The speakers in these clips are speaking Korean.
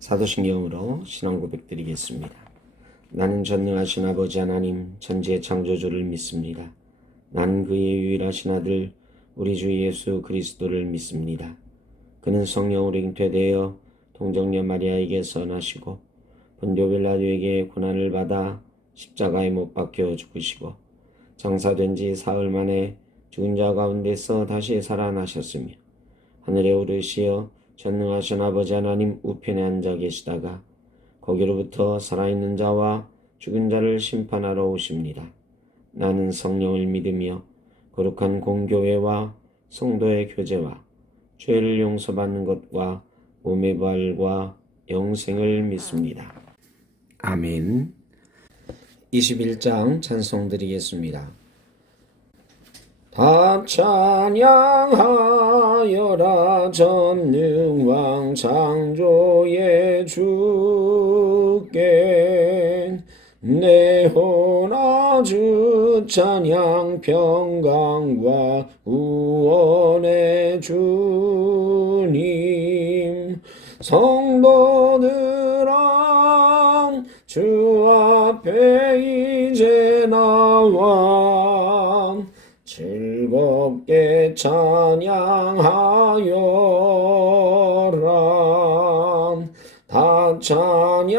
사도신경으로 신앙 고백 드리겠습니다. 나는 전능하신 아버지 하나님 전지의 창조주를 믿습니다. 나는 그의 유일하신 아들 우리 주 예수 그리스도를 믿습니다. 그는 성령으로 잉태되어 동정녀 마리아에게서 나시고 본교 빌라도에게 고난을 받아 십자가에 못 박혀 죽으시고 장사된 지 사흘 만에 죽은 자 가운데서 다시 살아나셨으며 하늘에 오르시어 전능하신 아버지 하나님 우편에 앉아 계시다가 거기로부터 살아있는 자와 죽은 자를 심판하러 오십니다. 나는 성령을 믿으며 거룩한 공교회와 성도의 교제와 죄를 용서받는 것과 몸의 부활과 영생을 믿습니다. 아멘 21장 찬송 드리겠습니다. 다 찬양하여라 전능왕 창조의 주께 내 혼 아 주 찬양 평강과 우원의 주님. 성도들아 주 앞에 이제 나와 즐겁게 찬양하여라. 다 찬양하여라.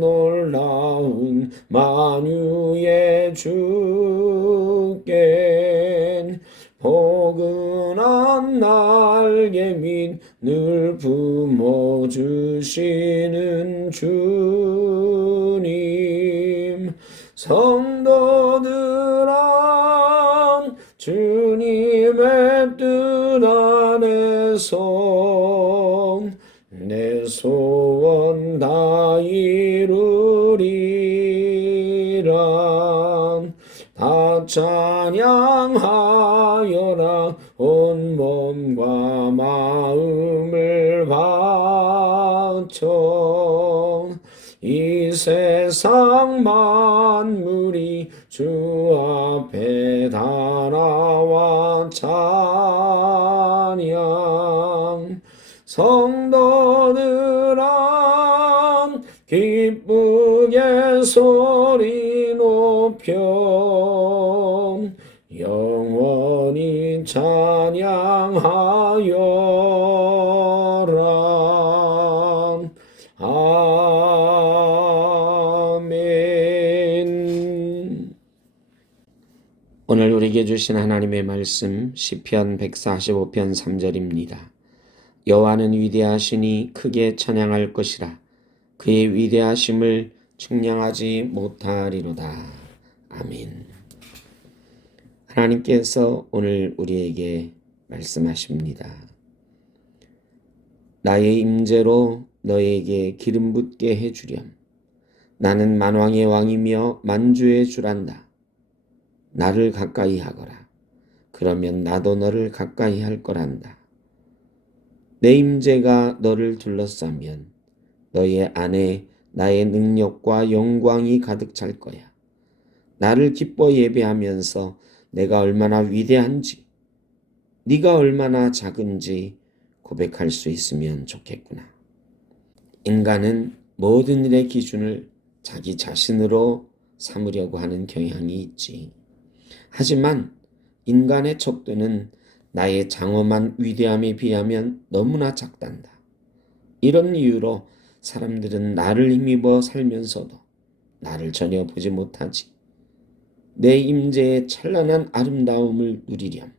놀라운 만유의 주께 포근한 날개 밑늘 품어주시는 주님. 성도들아 주님의 뜻 안에서 내 소원 다 이루리라. 다 찬양하여라. 온 몸과 마음을 바쳐 이 세상 만물이 주 앞에 다 나와 찬양. 성도들아 기쁘게 소리 높여 영원히 찬양하여 우리에게 주신 하나님의 말씀 시편 145편 3절입니다. 여호와는 위대하시니 크게 찬양할 것이라 그의 위대하심을 측량하지 못하리로다. 아멘. 하나님께서 오늘 우리에게 말씀하십니다. 나의 임재로 너에게 기름 붓게 해 주렴. 나는 만왕의 왕이며 만주의 주란다. 나를 가까이 하거라. 그러면 나도 너를 가까이 할 거란다. 내 임재가 너를 둘러싸면 너의 안에 나의 능력과 영광이 가득 찰 거야. 나를 기뻐 예배하면서 내가 얼마나 위대한지, 네가 얼마나 작은지 고백할 수 있으면 좋겠구나. 인간은 모든 일의 기준을 자기 자신으로 삼으려고 하는 경향이 있지. 하지만 인간의 척도는 나의 장엄한 위대함에 비하면 너무나 작단다. 이런 이유로 사람들은 나를 힘입어 살면서도 나를 전혀 보지 못하지. 내 임재의 찬란한 아름다움을 누리렴.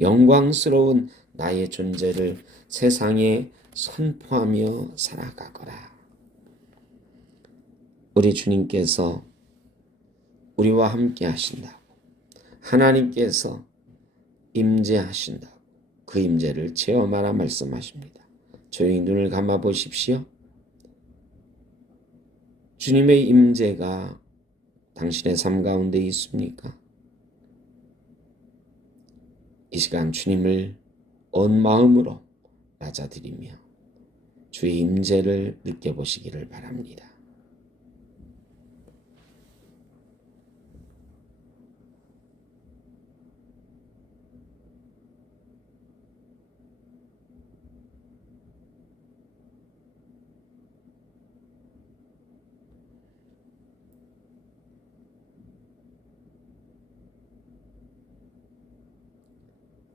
영광스러운 나의 존재를 세상에 선포하며 살아가거라. 우리 주님께서 우리와 함께 하신다고. 하나님께서 임재하신다고. 그 임재를 체험하라 말씀하십니다. 조용히 눈을 감아 보십시오. 주님의 임재가 당신의 삶 가운데 있습니까? 이 시간 주님을 온 마음으로 맞아들이며 주의 임재를 느껴보시기를 바랍니다.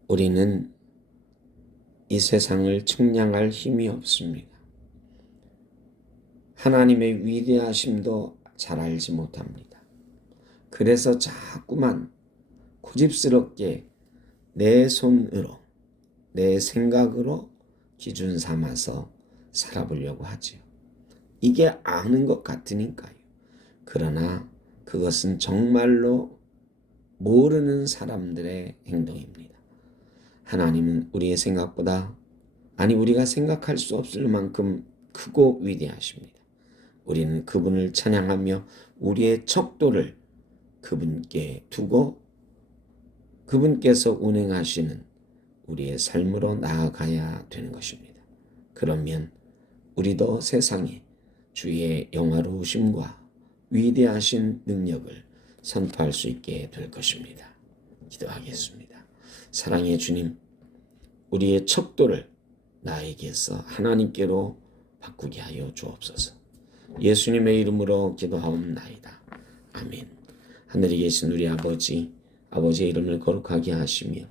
우리는 이 세상을 측량할 힘이 없습니다. 하나님의 위대하심도 잘 알지 못합니다. 그래서 자꾸만 고집스럽게 내 손으로, 내 생각으로 기준 삼아서 살아보려고 하지요. 이게 아는 것 같으니까요. 그러나 그것은 정말로 모르는 사람들의 행동입니다. 하나님은 우리의 생각보다 아니 우리가 생각할 수 없을 만큼 크고 위대하십니다. 우리는 그분을 찬양하며 우리의 척도를 그분께 두고 그분께서 운행하시는 우리의 삶으로 나아가야 되는 것입니다. 그러면 우리도 세상에 주의 영화로우심과 위대하신 능력을 선포할 수 있게 될 것입니다. 기도하겠습니다. 사랑의 주님, 우리의 척도를 나에게서 하나님께로 바꾸게 하여 주옵소서. 예수님의 이름으로 기도하옵나이다. 아멘. 하늘에 계신 우리 아버지, 아버지의 이름을 거룩하게 하시며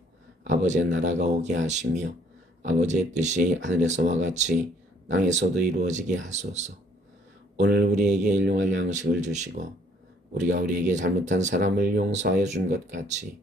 아버지의 나라가 오게 하시며 아버지의 뜻이 하늘에서와 같이 땅에서도 이루어지게 하소서. 오늘 우리에게 일용할 양식을 주시고 우리가 우리에게 잘못한 사람을 용서하여 준 것 같이